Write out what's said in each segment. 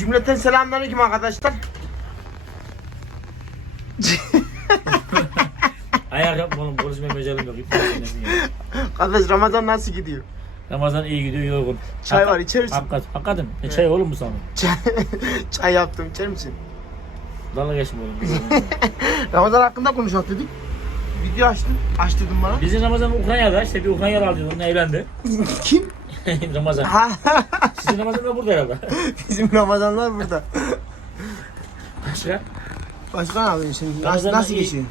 Cümleten selamünaleyküm arkadaşlar. Ayak yapma oğlum konuşmaya mecalim yok. Kardeş Ramazan nasıl gidiyor? Ramazan iyi gidiyor yorgun. Çay var, içer misin? Hakikat. Hakikaten. Ne çay oğlum bu sana? Çay, çay yaptım içer misin? Dalga geçme oğlum. Ramazan hakkında konuşalım dedik. Video açtım. Aç dedim bana. Bizim Ramazan Ukrayna'da işte bir Ukraynalı aldı onunla evlendi. Kim? Ramazan. Sizin Ramazan da burada herhalde. Bizim Ramazanlar burada. Başka? Başka ne yapıyorsun şimdi? Nasıl, Ramazan'da nasıl iyi- geçiyor?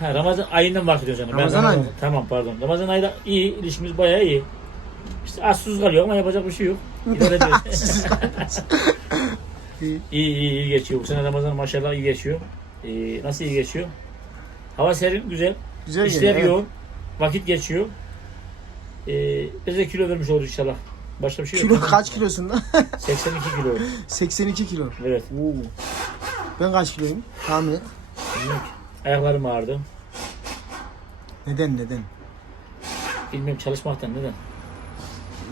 Ha, Ramazan ayından bahsediyorsun canım. Ramazan ben ayı. Tamam pardon. Ramazan ayında iyi. ilişkimiz bayağı iyi. İşte az sus kalıyor ama yapacak bir şey yok. İdare ediyoruz. İyi. iyi iyi iyi geçiyor. Bu sene Ramazan maşallah iyi geçiyor. Ee, nasıl iyi geçiyor? Hava serin, güzel. Güzel İşler geliyor. evet. yoğun. Vakit geçiyor. Ee, biz de kilo vermiş oluruz inşallah. Başka bir şey Kilo yok. kaç kilosunda? 82 kilo. 82 kilo. Evet. Oo. Ben kaç kiloyum? Tahmin et. Bilmiyorum ki. Ayaklarım ağrıdı. Neden neden? Bilmiyorum çalışmaktan neden?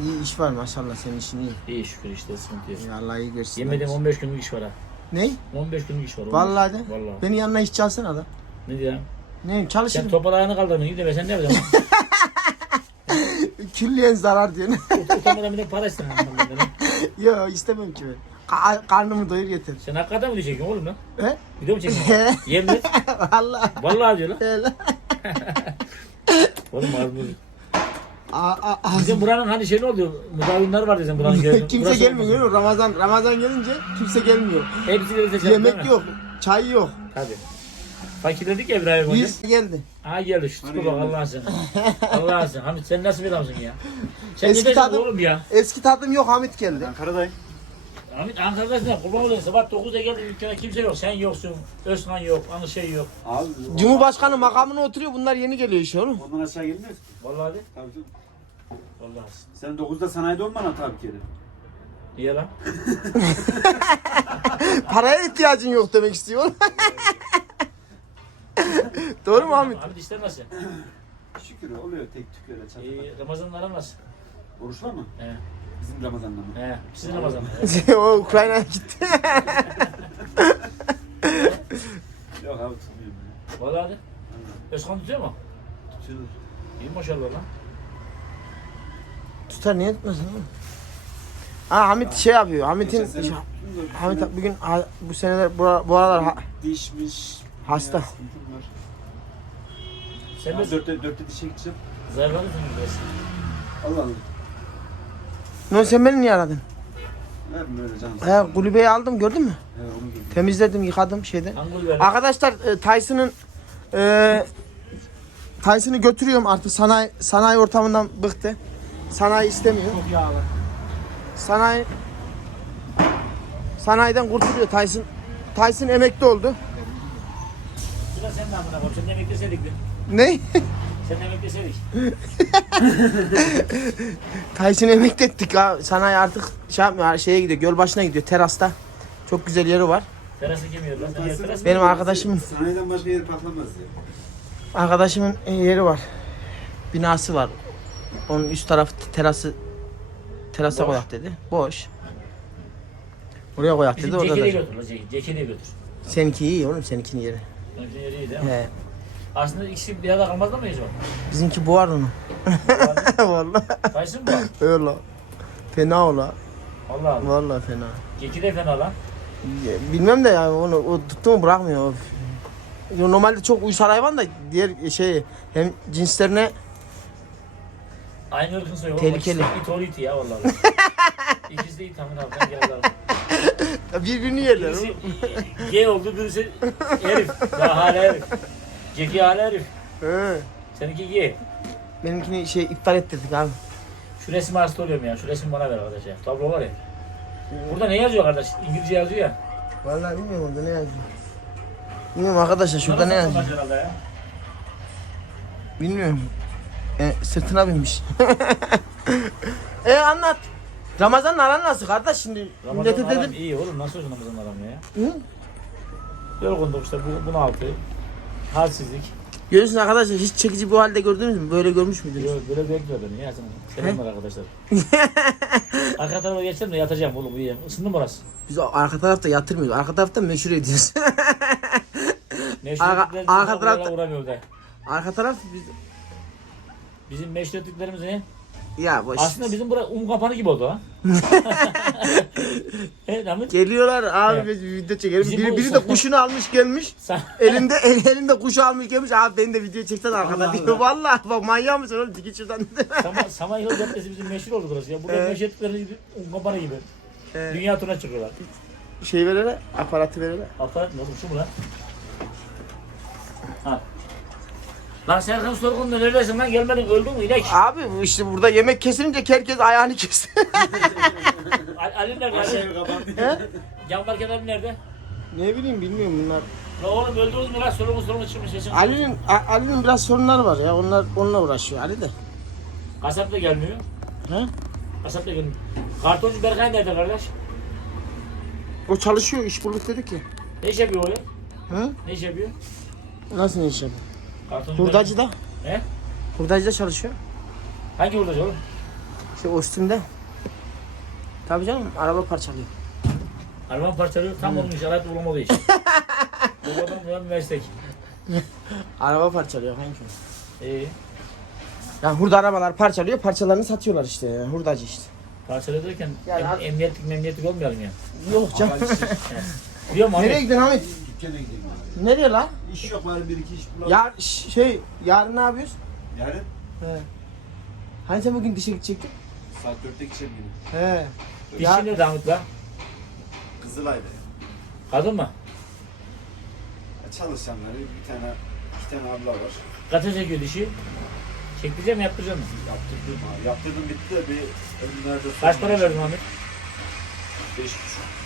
İyi iş var maşallah senin işin iyi. İyi şükür işte sıkıntı yok. Ya Allah iyi görsün. Yemediğim 15 günlük iş var ha. Ne? 15 günlük iş var. 15. Vallahi de. Vallahi. Beni yanına hiç çalsana da. Ne diyor? Ne bileyim Sen çalışırım. topal ayağını kaldırmıyorsun. Gidip de sen ne yapacaksın? Külliyen zarar diyorsun. Utanmadan bir de para benden. Yo istemem ki ben. Ka- karnımı doyur yeter. Sen hakikaten mi çekiyorsun oğlum lan? He? Video mu çekiyorsun? Yemin et. Vallahi. Vallahi diyor lan. Öyle. Oğlum ağzını Aa, aa, aa. Bizim buranın hani şey ne oldu? Müdavimler var bizim buranın geldi. kimse gelmiyor. görüyor musun? Ramazan Ramazan gelince kimse gelmiyor. Hepsi de değil Yemek yok. Çay yok. Tabii. Fakirledik ya İbrahim Hoca. Biz geldi. Ha geldi şu tipe bak Allah'ın sen. Allah'ın sen. Hamit sen nasıl bir adamsın ya? Sen Eski ne tadım- oğlum ya? Eski tadım yok Hamit geldi. Ankara'dayım. Hamit Ankara'dasın ya kurban olayım. Sabah 9'da geldim dükkana kimse yok. Sen yoksun. Özkan yok. Anı şey yok. Abi Cumhurbaşkanı makamına oturuyor. Bunlar yeni geliyor işte oğlum. ondan aşağı gelmiyoruz ki. Vallahi de. Tabii canım. Vallahi. Sen 9'da sanayide olmana tabii ki. Niye lan? Paraya ihtiyacın yok demek istiyor. Doğru mu Hamit? Hamit işler nasıl? Şükür oluyor tek tük öyle çatı. Ee, Ramazan'ın aran nasıl? Oruçlar mı? He. Bizim Ramazan'da mı? He. Sizin Ramazan. o Ukrayna'ya gitti. Yok abi tutmuyorum. ya. Vallahi de. Özkan tutuyor mu? Tutulur. İyi maşallah lan. Tutar niye tutmasın oğlum? Ha Hamit şey yapıyor. Hamit'in Geçen sene tuttum da Hamit bugün ha- bu seneler bu, bu aralar ha- Dişmiş. Hasta. Sen Ben de dörtte, dörtte dişe gideceğim. zararlı mısın biraz? Allah Allah. Ne sen beni niye aradın? Verme öyle canım. He kulübeyi aldım gördün mü? He onu gördüm. Temizledim yıkadım şeyden. Arkadaşlar e, Tyson'ın e, Tyson'ı götürüyorum artık sanayi sanayi ortamından bıktı. Sanayi istemiyor. Çok yağlı. Sanayi sanayiden kurtuluyor Tyson. Tyson emekli oldu. Sıra sen de amına koyayım. Sen de emekleseydik mi? Ne? Sen de emekleseydik. Tyson'ı emekli ettik ha. Sanayi artık şey yapmıyor, şeye gidiyor, göl başına gidiyor, terasta. Çok güzel yeri var. Terası kemiyor lan. Sen yer terası. Benim arkadaşımın Sanayiden başka yeri patlamaz ya. arkadaşımın yeri var. Binası var. Onun üst tarafı terası terasa koyak dedi. Boş. Oraya koyak dedi Bizim orada da. götür götür. Seninki iyi oğlum seninkinin yeri. Onun yeri iyi değil mi? He. Aslında ikisi bir arada kalmaz da mı acaba? Bizimki boğar onu. Vallahi Kaysın mı? öyle. Fena ola. Allah Allah. Vallahi fena. Ceki de fena lan. Ya, Bilmem de ya onu o tuttu mu bırakmıyor. Of. Ya Normalde çok uysal hayvan da diğer şey hem cinslerine Aynı ırkın soyu. Tehlikeli. İt oğlu iti ya vallahi. İkisi de it tamam abi. Ben gel abi. birbirini yerler. Birisi G oldu birisi herif. Daha hala herif. Ceki hala herif. He. Seninki G. Benimkini şey iptal ettirdik abi. Şu resmi hasta oluyorum ya. Şu resmi bana ver arkadaş ya. Tablo var ya. Burada ne yazıyor kardeş? İngilizce yazıyor ya. Vallahi bilmiyorum orada ne yazıyor. Bilmiyorum arkadaşlar şurada ne yazıyor. ya. Bilmiyorum. E, sırtına binmiş. e anlat. Ramazan'ın aran nasıl kardeş şimdi? Ramazan Millete aram dedim. iyi oğlum. Nasıl olsun Ramazan aram ya? Hı? Yorgundum işte bu, bunaltı. Halsizlik. Görüyorsun arkadaşlar hiç çekici bu halde gördünüz mü? Böyle görmüş müydünüz? Yok böyle bekliyor beni ya sana. Selamlar arkadaşlar. Arka tarafa geçsem de yatacağım oğlum uyuyayım. Isındı mı orası? Biz arka tarafta yatırmıyoruz. Arka tarafta meşhur ediyoruz. Meşhur Arka- ettiklerimiz arka tarafta- uğramıyor da. arka taraf biz... Bizim meşhur ettiklerimiz ne? Ya boş. Aslında bizim bura un kapanı gibi oldu ha. evet Ahmet. Geliyorlar abi Evet. biz bir video çekelim. Bizim Biri, bu biri de kuşunu almış gelmiş. Sen... elinde el, elinde kuşu almış gelmiş. Abi beni de video çeksen arkada Allah diyor. Allah. Vallahi bak manyak mısın oğlum? Dikit şuradan. Sama, Samanyolu Caddesi bizim meşhur oldu burası ya. Burada Evet. meşhur ettiklerimiz gibi un kapanı gibi. Evet. Dünya turuna çıkıyorlar. şey verene, aparatı verene. Aparat mı oğlum şu mu lan? Ha. Lan Serkan Sorgun'da neredesin lan gelmedin öldün mü inek? Abi işte burada yemek kesilince herkes ayağını kesti. Ali, Ali nerede? Ali? Kapandı. Can varken Ali nerede? ne bileyim bilmiyorum bunlar. La oğlum öldünüz mü lan? Sorumuz sorumuz çıkmış sesin. Ali'nin A- Ali'nin biraz sorunları var ya. Onlar onunla uğraşıyor Ali de. Kasap da gelmiyor. He? Kasap da gelmiyor. Kartoncu Berkay nerede kardeş? O çalışıyor, iş bulduk dedik ya. Ne iş yapıyor o ya? Ne iş yapıyor? Nasıl ne iş yapıyor? Kartoncu Hurdacıda. He? Hurdacıda çalışıyor. Hangi hurdacı oğlum? İşte o üstünde. Tabii canım araba parçalıyor. Araba parçalıyor. Tam onun iş. Alet bulamadığı iş. Babadan bulan meslek. Araba parçalıyor kanki. İyi. Yani hurda arabalar parçalıyor, parçalarını satıyorlar işte. Yani hurdacı işte. Parçalıyor derken Yani em, ar- emniyetlik memniyetlik olmayalım ya. Yok canım. Biliyor musun Nereye Ahmet? gidiyorsun Ahmet? Dükkana gideyim abi. Nereye lan? İş yok bari bir iki iş bulalım. Ya ş- şey, yarın ne yapıyoruz? Yarın He. Hani sen bugün dişe gidecektin? saat dörtte gideceğim yine. He. Ya- nerede Ahmet lan? Kızılay'da. Kadın mı? Ya Çalışanları bir tane iki tane abla var. Kaça çekiyor dişi? Çektireceğim mi yaptıracağım mı? Yaptırdım abi. Yaptırdım bitti de bir önlerde Kaç para verdin Ahmet? Beş buçuk.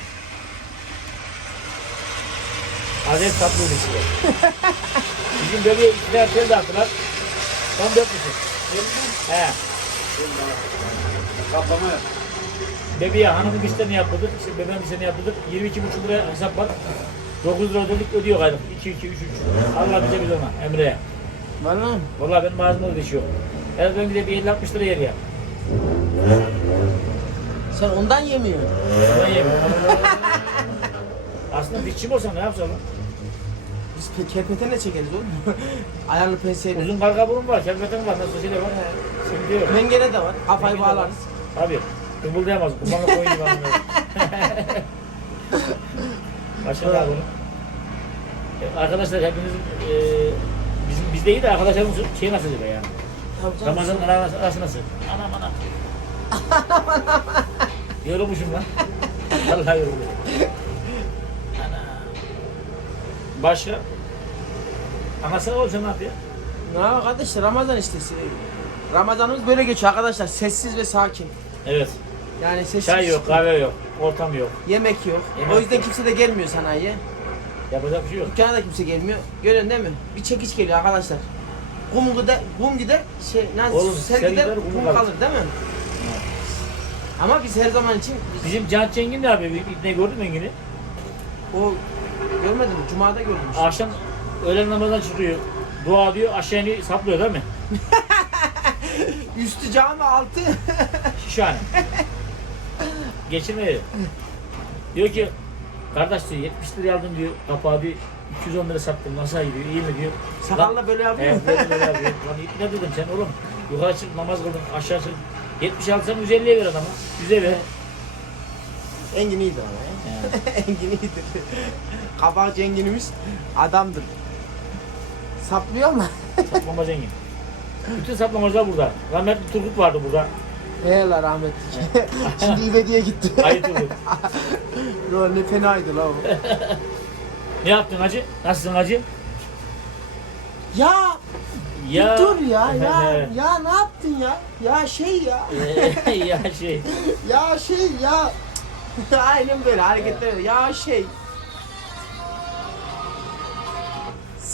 Adet tatlı dişi. Bizim bebeğe tane tel taktılar. 14 buçuk. He. Kaplama yap. Bebeğe hanımın dişlerini yaptırdık. İşte bebeğin dişlerini yaptırdık. 22 buçuk lira hesap var. 9 lira ödedik ödüyor aylık. 2 2 3 3. Allah bize biz ona Emre'ye. Valla. Vallahi benim ağzımda da diş yok. En ben bir de bir 50 60 lira yer ya. Sen ondan yemiyorsun. Ben yemiyorum. Aslında dişçim olsam ne yapsam kerpetenle çekeriz oğlum. Ayarlı penseyle. Uzun karga burun var, kelbeten var, nasıl şeyler var. Şimdi yok. Mengene de var. Kafayı Mengene de var. bağlarız. Tabii. Kımıldayamaz. Kumanı koyun gibi anlıyor. Başka ne yapalım? E, Arkadaşlar hepiniz e, bizim bizde iyi de arkadaşlarımız şey nasıl acaba yani? Tabii canım. Ramazan'ın arası, arası nasıl? Anam anam. Yorulmuşum lan. Vallahi yorulmuşum. Ana. Başka? Anasına oğlum sen ne yapıyor? Ne yapalım kardeşler Ramazan işte. Ramazanımız böyle geçiyor arkadaşlar. Sessiz ve sakin. Evet. Yani sessiz. Çay yok, kahve yok, ortam yok. Yemek yok. Yemek o yüzden yok. kimse de gelmiyor sanayiye. Yapacak bir şey yok. Dükkana da kimse gelmiyor. Görüyorsun değil mi? Bir çekiç geliyor arkadaşlar. Kum gider, kum gider, şey, nasıl, Oğlum, sel gider, gider, kum kum kalır. kalır. değil mi? Ama biz her zaman için biz- Bizim Can Cengin ne yapıyor? Ne gördün mü Engin'i? o görmedim? Cuma'da gördüm işte. Akşam öğlen namazdan çıkıyor. Dua diyor, aşağı iniyor, saplıyor değil mi? Üstü cami altı. Şişhane. Geçirmiyor. Diyor ki, kardeş diyor 70 liraya aldım diyor, kapağı diyor, 210 lira sattım, nasıl gidiyor, iyi mi diyor. Sakalla böyle yapıyor. Evet, böyle böyle yapıyor. Lan ne dedim sen oğlum? Yukarı çık namaz kıldın, aşağı çık. 70 alsam 150'ye ver adama. 100'e ver. Engin iyidir ama ya. Engin iyidir. Kabak cenginimiz adamdır. Saplıyor ama. Saplama zengin. Bütün saplamacılar burada. Rahmetli Turgut vardı burada. Eyvallah rahmetli. Şimdi İvedi'ye gitti. Ayı Turgut. Yo, ne fenaydı la o. Ne yaptın hacı? Nasılsın hacı? Ya, Ya. bir dur ya ya ya ne yaptın ya? Ya şey ya. Ya şey. Ya şey ya. Aynen böyle hareketler. Ya şey.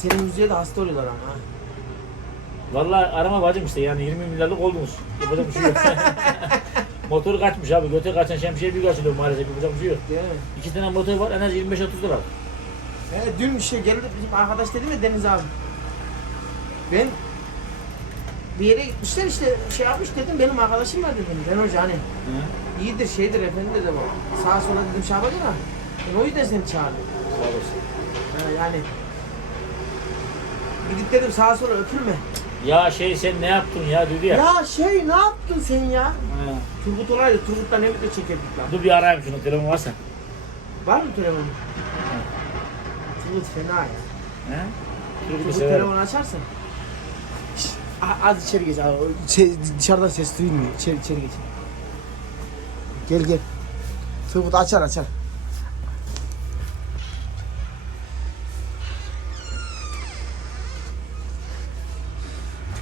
Senin müziğe de hasta oluyorlar ama. ha. Vallahi arama bacım işte yani 20 milyarlık oldunuz. Yapacak bir şey yok. Motor kaçmış abi. Göte kaçan şemsiye bir kaçırıyor maalesef. Yapacak bir şey yok. Değil mi? İki tane motor var en az 25-30 lira. He, dün bir şey geldi bizim arkadaş dedi mi Deniz abi? Ben bir yere gitmişler işte şey yapmış dedim benim arkadaşım var dedim. Ben hoca hani iyidir şeydir efendim dedim. Sağa sola dedim şey yapacağım ha. Ben o yüzden seni çağırdım. Sağ olasın. Ha, yani gidip dedim sağa sola öpülme. Ya şey sen ne yaptın ya dedi ya. Ya şey ne yaptın sen ya? Ha. Turgut olaydı. Turgut'la ne video çekerdik lan. Dur bir arayayım şunu telefon varsa. Var mı telefon? Turgut fena ya. He? Turgut'u Turgut severim. telefonu açarsın. Şşt, a- Az içeri geç abi. O Şey, dışarıdan ses duyulmuyor. İçeri, içeri geç. Gel gel. Turgut açar açar.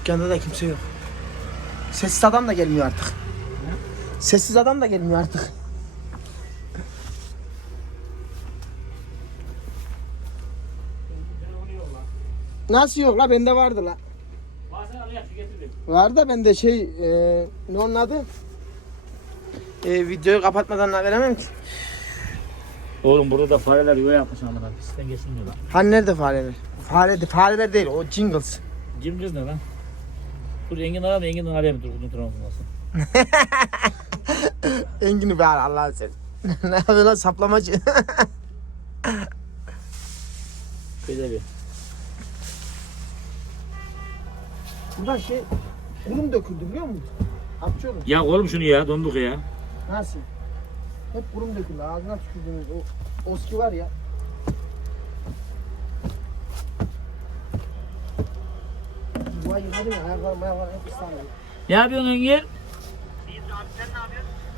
Dükkanda da kimse yok. Sessiz adam da gelmiyor artık. Sessiz adam da gelmiyor artık. Nasıl yok la bende vardı la. Var da bende şey e, ne onun adı? E, videoyu kapatmadan da veremem ki. Oğlum burada da fareler yuva yapmış amına. Pisten geçilmiyor lan. Hani nerede fareler? Fare fareler değil o jingles. Cim kız ne lan? Dur Engin arama Engin arayayım Turgut'un telefonunu nasıl? Engin'i ver Allah'ın sen. ne yapıyor lan saplamacı? Şöyle bir. Buradan şey kurum döküldü biliyor musun? Amcaoğlu Ya oğlum şunu ya donduk ya. nasıl? Hep kurum döküldü ağzına tükürdüğünüz o oski var ya. Vay yıkadım ya ayaklarım ayaklarım hep ıslandı. Ne yapıyorsun Engin?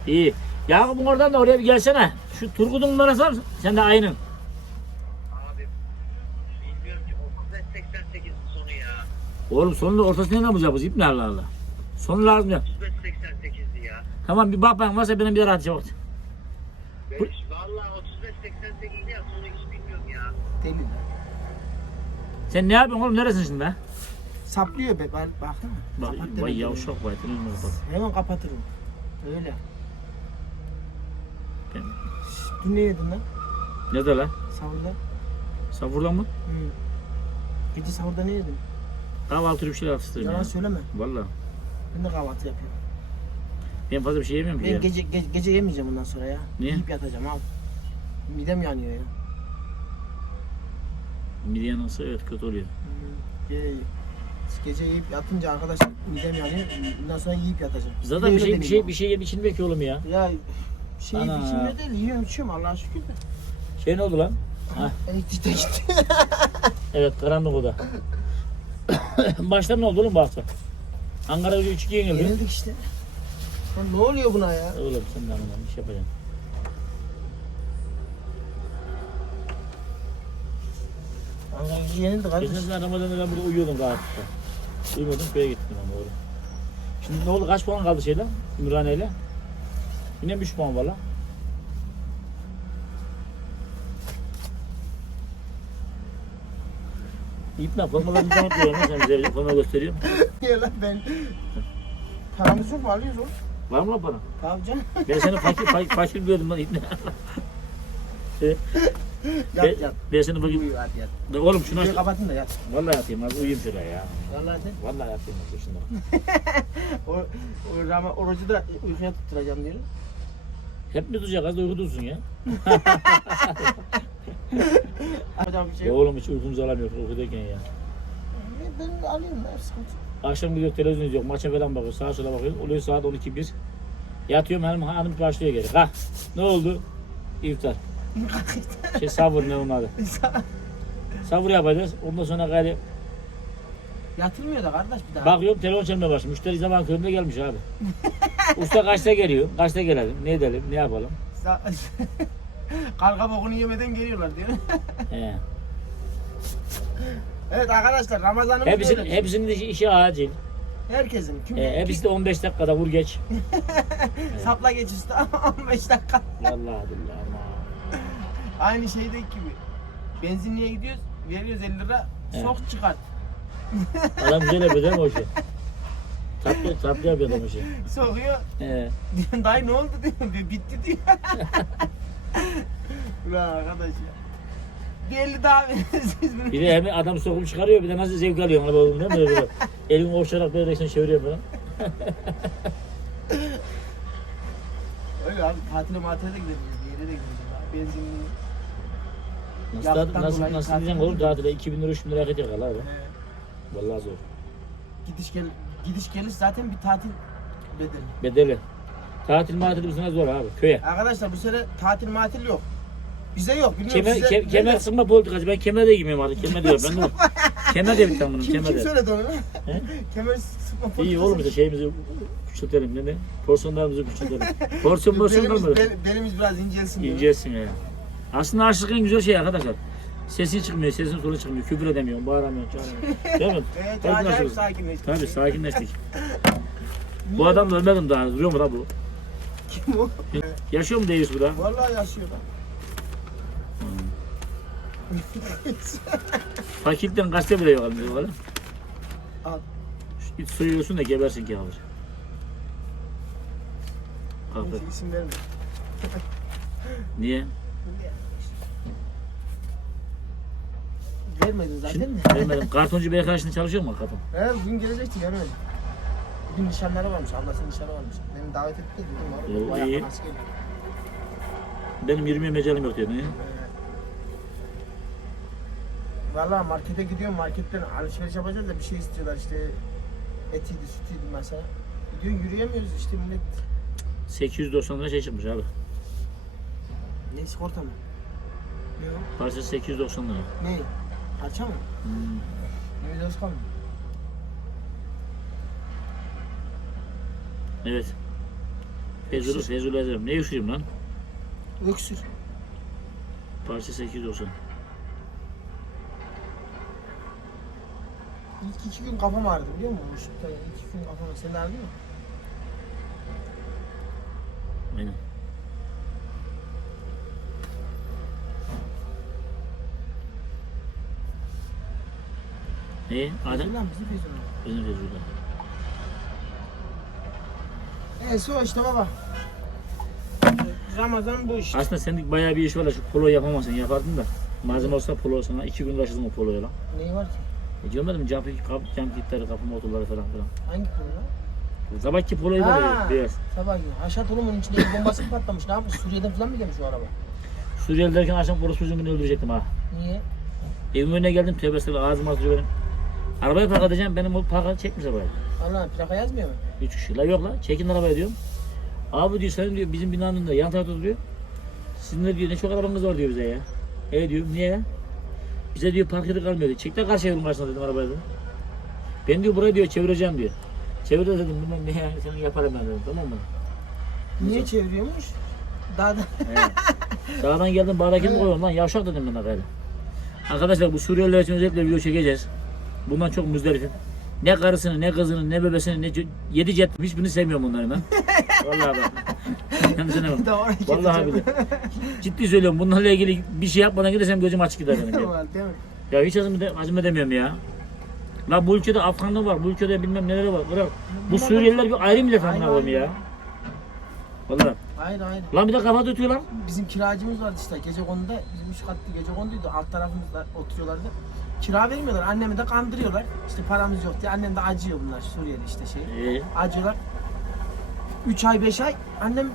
İyi. Yakup'un oradan da oraya bir gelsene. Şu Turgut'un numarası var mı? Sen de aynı. Abi bilmiyorum ki 3588 sonu ya. Oğlum sonunda ortasını ne yapacağız? İp ne Allah Allah. Sonu lazım ya. 3588'di ya. Tamam bir bak ben varsa benim bir. Ben hiç- Vallahi 3588 ya sonu hiç bilmiyorum ya. Deli. Sen ne yapıyorsun oğlum? Neresin şimdi be? Saplıyor be bak baksana. Bak, vay yavşak vay. Telefonu kapat. Hemen kapatırım. Öyle. Ben- Dün ne yedin lan? Ne de lan? Sahurda. Savurdan mı? Hı. Gece sahurda ne yedin? Kahvaltı bir şeyler atıştırdım Yalan ya. söyleme. Valla. Ben de kahvaltı yapıyorum. Ben fazla bir şey yemiyorum ki Ben gece, ge- gece yemeyeceğim bundan sonra ya. Niye? Yiyip yatacağım al. Midem yanıyor ya. Mide nasıl evet kötü oluyor. Hı. Ge- gece yiyip yatınca arkadaşlar midem yanıyor. Bundan sonra yiyip yatacağım. Zaten bir şey bir şey bir şey yemin için belki oğlum ya. Ya şey Ana. içimde değil yiyorum içiyorum Allah'a şükür de. Şey ne oldu lan? Ha, Elektrik de gitti. evet karanlık oda. Başta ne oldu oğlum bu hafta? Ankara gücü 3-2 yenildi. Yenildik işte. Lan ne oluyor buna ya? Oğlum sen de anladın bir şey yapacaksın. Vallahi yenildik kardeş. Geçen sene Ramazan'da ben burada uyuyordum rahatlıkla. Uyumuyordum köye gittim ama doğru. Şimdi ne oldu kaç puan kaldı şeyle? Ümraniye'yle? Yine 3 puan var lan. İp ne? Formalarını tanıtmıyorum lan sen bize forma gösteriyorum. Ya lan ben. Paramız yok mu alıyoruz oğlum? Var mı lan bana? Tamam canım. Ben seni fakir, fakir, fakir biliyordum lan ipne. Yat yat. Ben seni fakir... Uyu hadi yat. De Oğlum şunu aç. Kapatın da yat. Vallahi yatayım az uyuyayım ya. Vallahi de. Vallahi yatayım az şuna. O, o rama orucu da uykuya tutturacağım diyorum. Hep mi tutacak az da uyku tutsun ya. Hocam bir şey Ya oğlum hiç uykumuzu alamıyoruz uykudayken ya. Ben alıyorum ya sıkıntı. Akşam gidiyor televizyon izliyor, maça falan bakıyor, sağa sola bakıyor. Oluyor saat 12.1. Yatıyorum hanım, hanım başlıyor geri. Ha, ne oldu? İftar. Şey sabır ne onun adı. Sabır yapacağız. Ondan sonra gari Yatılmıyor da kardeş bir daha. bakıyorum telefon çalmaya başlamış. Müşteri zaman köründe gelmiş abi. Usta kaçta geliyor? Kaçta gelelim? Ne edelim? Ne yapalım? Sa- Karga bokunu yemeden geliyorlar diyor. He. evet arkadaşlar Ramazan'ımız Hepsinin, böyle. hepsinin işi, işi acil. Herkesin. Kim, He, hepsi de 15 dakikada vur geç. Sapla geç usta 15 dakika. Vallahi billahi. Aynı şeydeki gibi. Benzinliğe gidiyoruz, veriyoruz 50 lira, Evet. sok çıkart. Adam güzel yapıyor değil mi o şey? Tatlı, tatlı yapıyor adam o şey. Sokuyor, He. diyorum dayı ne oldu diyor, diyor bitti diyor. Ulan arkadaş ya. Geldi daha siz Bir de hem adam sokup çıkarıyor bir de nasıl zevk alıyor araba olduğunda değil mi? Böyle, böyle. Elini ovuşarak böyle direksiyon çeviriyor falan. Öyle abi tatile matile de gideceğiz. Bir yere de gideceğiz abi. Benzinli. Nasıl, tatil, nasıl, dolayı nasıl tatil diyeceksin oğlum tatile 2000 lira 3000 lira hareket yakal abi. Ee, Vallahi zor. gidiş gel gidiş geliş zaten bir tatil bedeli. Bedeli. Tatil matil bu sene zor abi köye. Arkadaşlar bu sene tatil matil yok. Bize yok. Bilmiyorum Kemer, size. ke, kemer sıkma politikacı. Ben kemer de giymiyorum artık. Kemer diyor. Ben de kemer de bitti bunun. Kim, Kemer kim de. söyledi onu? He? Kemer sıkma İyi oğlum işte şeyimizi küçültelim. Ne ne? Porsiyonlarımızı küçültelim. Porsiyon porsiyon belimiz, kalmadı. bel- belimiz biraz incelsin. diyor. İncesin yani. Aslında açlık en güzel şey arkadaşlar. Sesin çıkmıyor, sesin solu çıkmıyor. Küfür edemiyorsun, bağıramıyorsun, çağıramıyorsun. Değil mi? Evet acayip sakinleştik. Tabii sakinleştik. bu adam da ölmedim daha. Duruyor mu da bu? Kim o? Yaşıyor mu Deyiz bu da? Vallahi yaşıyor da. Fakirlikten gazete bile yok diyor oğlum. Al. Şu İç suyu yiyorsun da gebersin ki alır. Kahve. İsim verme. Niye? Vermedin zaten Şimdi de. vermedim. Kartoncu bey karşısında çalışıyor mu kadın? He bugün gelecekti vermedim. Bugün nişanları varmış. Ablasının nişanı varmış. Beni davet etti de dedim var. Ee, Bu ayakta iyi. nasıl geliyor? Benim 20 mecalim yok. Niye? Valla markete gidiyorum. Marketten alışveriş yapacağız da bir şey istiyorlar işte. Etiydi, sütüydü mesela. Gidiyor yürüyemiyoruz işte millet. 890 lira şey çıkmış abi. Ne sigorta mı? Ne o? Parçası 890 lira. Ne? Parça mı? Hmm. Mehmet Özkan mı? Evet. Fezul, Öksür. Fezul Ezrem. Ne üşüyüm lan? Öksür. Parça 890. İlk iki gün kafam ağrıdı biliyor musun? İlk iki gün kafam ağrıdı. Senin ağrıdı mı? Aynen. Ne? Adem? Lan bizi Feyzullah. Benim Fezul'da. Neyse o işte baba. Ramazan bu işte. Aslında sendik bayağı bir iş var da şu polo yapamazsın. Yapardın da. Malzeme olsa polo sana. iki gün uğraşırsın o poloya lan. Neyi var ki? E görmedim cam, kap, cam kitleri, kapı motorları falan filan. Hangi konu lan? Sabahki poloyu var ya beyaz. Sabah gibi. Haşat oğlum onun içinde bombası patlamış. Ne yapmış? Suriye'den falan mı gelmiş o araba? Suriyeli derken akşam orası çocuğumu öldürecektim ha. Niye? Evimin önüne geldim tövbe estağfurullah ağzıma atıyor benim. Arabayı park edeceğim benim o parka çekmiş arabayı. Allah plaka yazmıyor mu? Üç kişi. La yok la çekin arabaya diyorum. Abi diyor senin diyor bizim binanın da yan tarafta duruyor. Sizin de diyor ne çok arabanız var diyor bize ya. E diyorum niye? Bize diyor park yeri kalmıyor diyor. Çek de karşı evin karşısına dedim arabaya dedim. Ben diyor burayı diyor çevireceğim diyor. Çevir de dedim bilmem ne ya seni yaparım ben dedim tamam mı? Niye çeviriyormuş? Daha da Evet. Dağdan geldim bağdakini Evet. koyuyorum lan yavşak dedim ben de. Arkadaşlar bu Suriyeliler için özellikle video çekeceğiz. Bundan çok müzdarifim. Ne karısını, ne kızını, ne bebesini, ne ce- yedi cet hiçbirini sevmiyorum bunları ben. Vallahi bak. Kendisine bak. Daha hareket Vallahi billahi. Ciddi söylüyorum. Bunlarla ilgili bir şey yapmadan gidersem gözüm açık gider benim ya. Vallahi değil mi? Ya hiç azim, azim edemiyorum ya. La bu ülkede Afganlar var, bu ülkede bilmem neler var. Bırak. Bu Suriyeliler bir ayrı millet amına koyayım ya. Vallahi. Hayır hayır. Lan bir de kafa tutuyor lan. Bizim kiracımız vardı işte gece konuda. Bizim üç katlı gece konuduydu. Alt tarafımızda oturuyorlardı. Kira vermiyorlar. Annemi de kandırıyorlar. İşte paramız yok diye. Annem de acıyor bunlar. Suriyeli işte şey. Ee, Acıyorlar. 3 ay 5 ay annem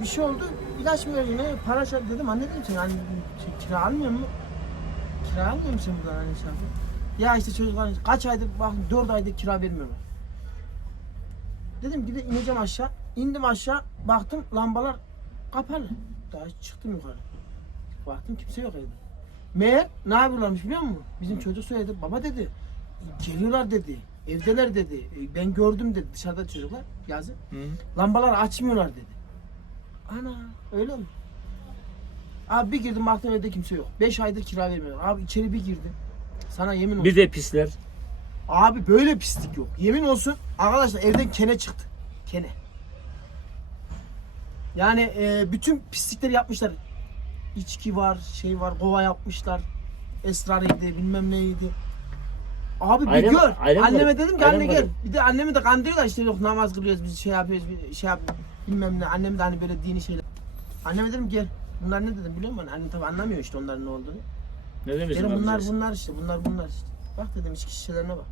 bir şey oldu. İlaç mı veriyor ne? Para şey dedim anne dedim sen hani kira almıyor mu? Kira almıyor musun buradan hani şey yapıyor? Ya işte çocuklar kaç aydır bak 4 aydır kira vermiyorlar. Dedim gidip ineceğim aşağı. İndim aşağı baktım lambalar kapalı. Daha çıktım yukarı. Baktım kimse yok evde. Meğer ne yapıyorlarmış biliyor musun? Bizim çocuk söyledi. Baba dedi. Geliyorlar dedi. Evdeler dedi. "E, Ben gördüm dedi dışarıda çocuklar yazın. hı. Lambalar açmıyorlar dedi. Ana öyle mi? Abi bir girdim baktım evde kimse yok. 5 aydır kira vermiyorlar. Abi içeri bir girdim. Sana yemin olsun. Bir de pisler. Abi böyle pislik yok. Yemin olsun arkadaşlar evden kene çıktı. Kene. Yani e, bütün pislikleri yapmışlar. İçki var, şey var, kova yapmışlar. Esrarıydı, bilmem neydi. Abi bir Aile- gör. aile mi Anneme var? dedim ki Aile anne gel. var? Bir de annemi de kandırıyorlar işte yok namaz kılıyoruz biz şey yapıyoruz bir şey yap bilmem ne. Annem de hani böyle dini şeyler. Anneme dedim gel. Bunlar ne dedim biliyor musun? Annem tabi anlamıyor işte onların ne olduğunu. Ne demişsin? Dedim bunlar abi? bunlar işte bunlar bunlar işte. Bak dedim içki şişelerine bak.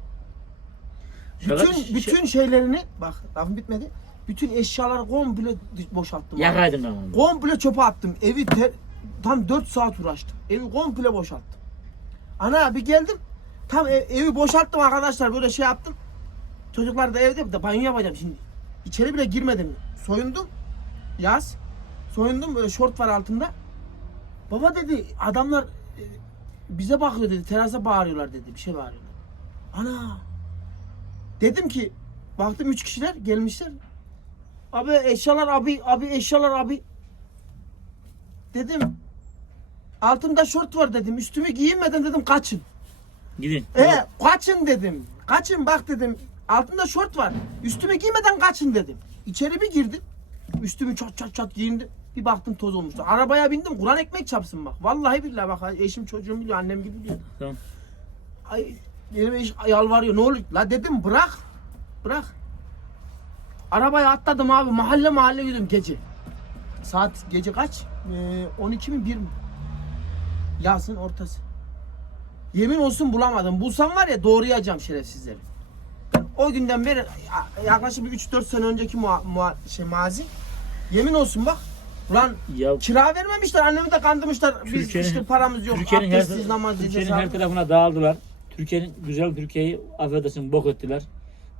Şaka- Bütün şi- bütün şeylerini bak lafım bitmedi. Bütün eşyaları komple boşalttım. abi. Yakaydın ama. Komple çöpe attım. Evi te- tam 4 saat uğraştım. Evi komple boşalttım. Ana bir geldim. Tam ev- evi boşalttım arkadaşlar böyle şey yaptım. Çocuklar da evde de banyo yapacağım şimdi. İçeri bile girmedim. Soyundum. Yaz. Soyundum böyle şort var altında. Baba dedi adamlar e, bize bakıyor dedi. Terasa bağırıyorlar dedi. Bir şey bağırıyorlar. Ana. Dedim ki baktım üç kişiler gelmişler. Abi eşyalar abi, abi eşyalar abi. Dedim. Altımda şort var dedim. Üstümü giyinmeden dedim kaçın. Gidin. E kaçın dedim. Kaçın bak dedim. Altımda şort var. Üstümü giymeden kaçın dedim. İçeri bir girdim. Üstümü çat çat çat giyindim. Bir baktım toz olmuştu. Arabaya bindim. Kur'an ekmek çapsın bak. Vallahi billahi bak eşim çocuğum biliyor. Annem gibi biliyor. Tamam. Ay benim eş yalvarıyor. Ne olur? La dedim bırak. Bırak. Arabaya atladım abi. Mahalle mahalle gidiyorum gece. Saat gece kaç? Ee, 12 mi 1 mi? Yazın ortası. Yemin olsun bulamadım. Bulsam var ya doğrayacağım şerefsizleri. O günden beri ya- yaklaşık bir 3-4 sene önceki mua, mua- şey mazi. Yemin olsun bak. Ulan Ya kira vermemişler. Annemi de kandırmışlar. Biz işte paramız yok. Türkiye'nin her, Türkiye'nin her tarafına dağıldılar. Türkiye'nin güzel Türkiye'yi affedersin bok ettiler.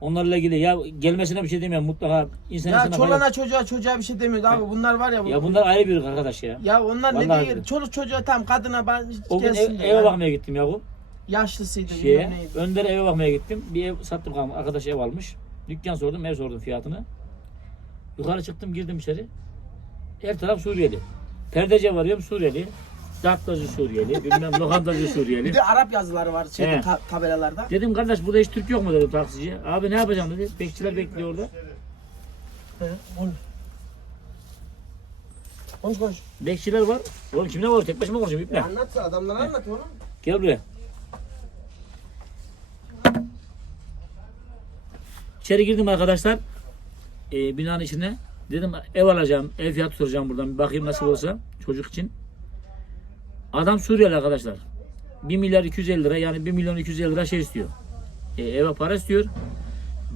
Onlarla ilgili ya gelmesine bir şey demiyorum mutlaka insan Ya insana çoluğuna fayda- çocuğa çocuğa bir şey demiyordu abi. Bunlar var ya. Ya bunlar ayrı bir ırk arkadaş ya. Ya onlar Vallahi ne öyle. diyor? Çoluk çocuğa tam kadına ben O gün ev, gelsin eve bakmaya gittim ya bu. Yaşlısıydı. Şeye, bilmem neydi. Önder'e eve bakmaya gittim. Bir ev sattım kaldım. Arkadaş ev almış. Dükkan sordum, ev sordum fiyatını. Yukarı çıktım, girdim içeri. Her taraf Suriyeli. Perdece varıyorum Suriyeli. Dattacı Suriyeli, bilmem lokantacı Bir Suriyeli. de Arap yazıları var şeyde He. ta- tabelalarda. Dedim kardeş burada hiç Türk yok mu dedim taksici. Abi ne yapacağım dedi. Bekçiler bekliyor orada. He, konuş. Konuş konuş. Bekçiler var. Oğlum kimle var? Tek başıma konuşuyorum. Ya İple. anlat adamlara anlat oğlum. Gel buraya. İçeri girdim arkadaşlar. Ee, binanın içine. Dedim ev alacağım. Ev fiyatı soracağım buradan. Bir bakayım nasıl olsa. Çocuk için. Adam Suriyeli arkadaşlar. 1 milyar 250 lira yani 1 milyon 250 lira şey istiyor. Ee, eve para istiyor.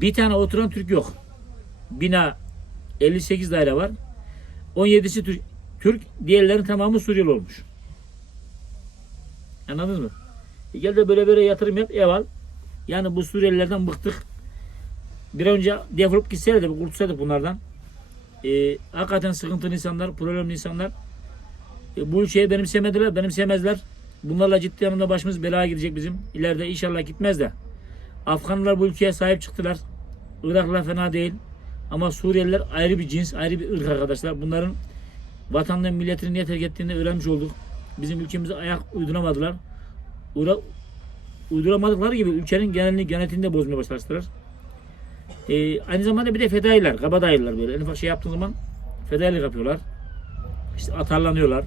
Bir tane oturan Türk yok. Bina 58 daire var. 17'si Türk, Türk diğerlerinin tamamı Suriyeli olmuş. Anladınız mı? E gel de böyle böyle yatırım yap ev al. Yani bu Suriyelilerden bıktık. Bir önce defolup gitseler de bir kurtulsaydık bunlardan. E, hakikaten sıkıntılı insanlar, problemli insanlar. E, bu ülkeyi benimsemediler, benimsemezler. Bunlarla ciddi yanında başımız belaya gidecek bizim. İleride inşallah gitmez de. Afganlar bu ülkeye sahip çıktılar. Iraklılar fena değil. Ama Suriyeliler ayrı bir cins, ayrı bir ırk arkadaşlar. Bunların vatanının milletini niye terk ettiğini öğrenmiş olduk. Bizim ülkemize ayak uyduramadılar. Uğra, uyduramadıkları gibi ülkenin genelini genetiğini de bozmaya başladılar. Ee, aynı zamanda bir de fedailer, kabadayılar böyle. En ufak şey yaptığın zaman fedailik yapıyorlar. İşte atarlanıyorlar.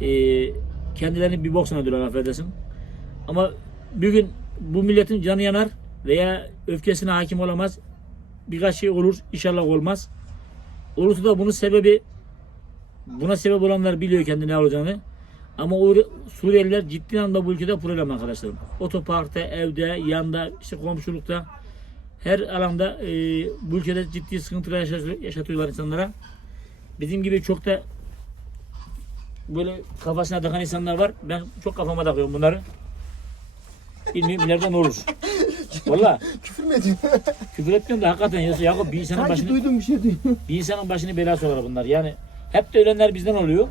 Ee, kendilerini bir bok sanıyorlar affedersin. Ama bir gün bu milletin canı yanar veya öfkesine hakim olamaz. Birkaç şey olur. İnşallah olmaz. Olursa da bunun sebebi buna sebep olanlar biliyor kendi ne olacağını. Ama o Suriyeliler ciddi anlamda bu ülkede problem arkadaşlarım. Otoparkta, evde, yanda, işte komşulukta her alanda e, bu ülkede ciddi sıkıntılar yaşatıyor- yaşatıyorlar insanlara. Bizim gibi çok da böyle kafasına takan insanlar var. Ben çok kafama takıyorum bunları. Bilmiyorum ileride ne olur. Valla Küfür mü ediyorsun? küfür etmiyorum da hakikaten ya Yakup bir insanın Sanki başını duydum bir şey duydum. bir insanın başını belaya sokar bunlar. Yani hep de ölenler bizden oluyor.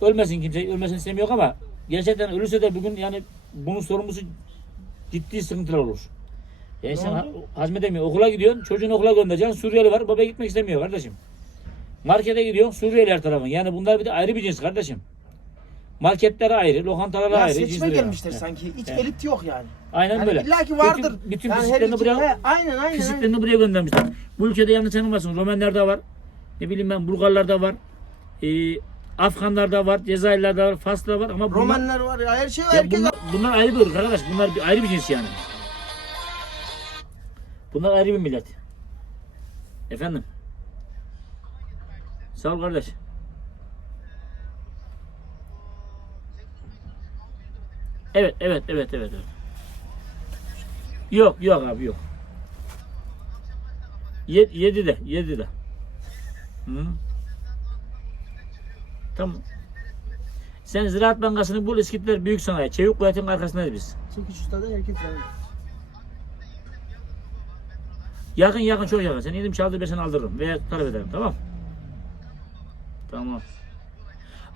Ölmesin kimse, ölmesini istemiyor ama gerçekten ölürse de bugün yani bunun sorumlusu ciddi sıkıntılar olur. Ya insan ha- hazmedemiyor. Okula gidiyorsun, çocuğunu okula göndereceksin. Suriyeli var, baba gitmek istemiyor kardeşim. Markete gidiyorsun, Suriyeli her tarafın. Yani bunlar bir de ayrı bir cins kardeşim. Marketlere ayrı, lokantalara Ya ayrı. seçme cinsleri gelmişler var. sanki. Hiç Evet. elit yok yani. Aynen Yani böyle. illa ki vardır. Bütün, bütün Yani her pisliklerini iki- buraya, He, aynen aynen. aynen. Pisliklerini buraya göndermişler. Bu ülkede yanlış anlamasın. Romenler de var. Ne bileyim ben Bulgarlar da var. Ee, Afganlar da var. Cezayirler de var. Faslar var. Ama bunlar, Romanlar var ya her şey var. ya Herkes bunlar, bunlar ayrı bir ırk arkadaş. Bunlar bir, ayrı bir cins yani. Bunlar ayrı bir millet. Efendim. Sağ ol kardeş. Evet, evet, evet, evet. evet. Yok, yok abi yok. Ye, yedi de, yedi de. Hı. Tamam. Sen Ziraat Bankası'nı bul, İskitler Büyük Sanayi. Çevik Kuvvet'in arkasındayız biz. Çekiş ustada herkes yani. Yakın yakın çok yakın. Sen yedim çaldır ben seni aldırırım. Veya talep ederim tamam Tamam.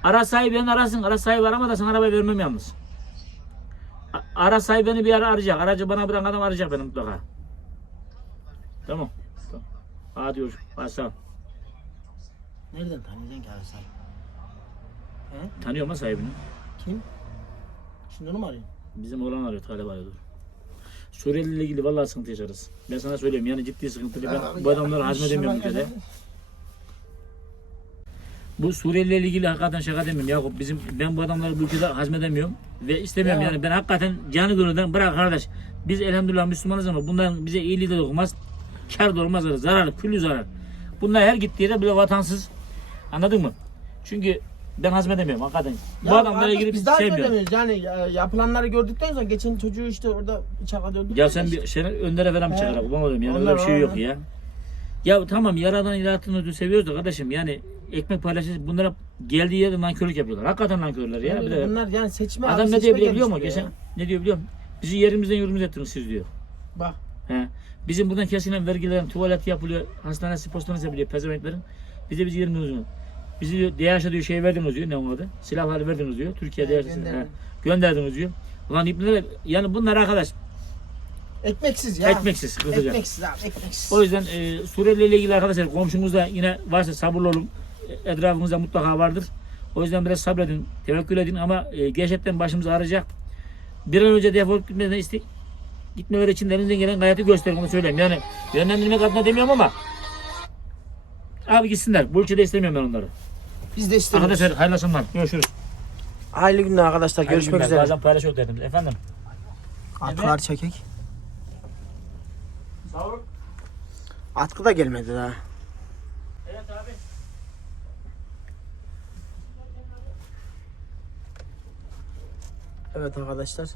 Ara sahibini arasın. Ara sahibi arama da sana arabayı vermem yalnız. Ara sahibini bir ara arayacak. Aracı bana bırak adam arayacak beni mutlaka. Tamam. tamam. Hadi sağ ol. Nereden tanıyacaksın ki abi sen? He? Tanıyor mu sahibini? Kim? Şimdi onu mu arıyorsun? Bizim oğlan arıyor. Talep arıyor. Suriyeli ile ilgili vallahi sıkıntı yaşarız. Ben sana söyleyeyim yani ciddi sıkıntı. Ben bu adamları hazmedemiyorum ülkede. Bu Suriyeli ile ilgili hakikaten şaka demiyorum Yakup. Bizim ben bu adamları bu ülkede hazmedemiyorum ve istemiyorum Ya. yani ben hakikaten canı gönülden bırak kardeş. Biz elhamdülillah Müslümanız ama bundan bize iyiliği de dokunmaz. Kar da olmaz zararlı, küllü zarar. Bunlar her gittiği yere bile vatansız. Anladın mı? Çünkü ben hazmedemiyorum hakikaten. bu Ya adamlara artık ilgili biz daha sevmiyorum. Yani ya- yapılanları gördükten sonra geçen çocuğu işte orada bıçakla öldürdük. Ya sen bir şey öndere falan çağırak kurban olayım yani Onlar öyle bir şey yok ya. Ya tamam yaradan ödü seviyoruz da kardeşim yani ekmek paylaşıyoruz bunlara geldiği yerde nankörlük yapıyorlar. Hakikaten nankörler ya. Bir de Bunlar yani seçme adam ne diyor biliyor gelmiş Geçen ne diyor biliyor musun? Bizi yerimizden yurdumuz ettiniz siz diyor. Bak He. Bizim buradan kesilen vergilerin tuvalet yapılıyor, hastanesi, postanesi yapılıyor, pezevenklerin. Bize biz yerimizden yurdumuz. Bizi diyor, DH'a diyor şey verdiniz diyor, ne onun adı? Silahları verdiniz diyor. Türkiye He, DH'si. gönderdim. He. Gönderdiniz diyor. Ulan İbniler, yani bunlar arkadaş ekmeksiz ya. ekmeksiz kısaca. Ekmeksiz abi ekmeksiz. O yüzden e, Suriyeli ile ilgili arkadaşlar komşunuzda yine varsa sabırlı olun. E, Etrafınızda mutlaka vardır. O yüzden biraz sabredin, tevekkül edin ama e, gerçekten başımız ağrıyacak. Bir an önce defolup gitmeden iste gitmeleri için de elinizden gelen gayreti gösterin onu söyleyeyim. Yani yönlendirmek adına demiyorum ama abi gitsinler. Bu ülkede istemiyorum ben onları. Biz de istemiyoruz. Arkadaşlar hayırlı akşamlar. Görüşürüz. Hayırlı günler arkadaşlar. Hayırlı Görüşmek günler. üzere. Bazen paylaşıyor dedim. Efendim. Atkılar çekek. Olun. Atkı da gelmedi daha. Evet abi. Evet arkadaşlar.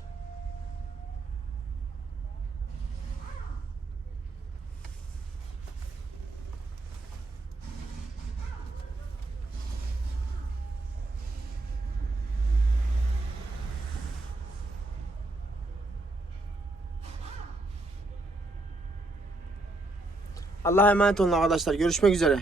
Allah'a emanet olun arkadaşlar. Görüşmek üzere.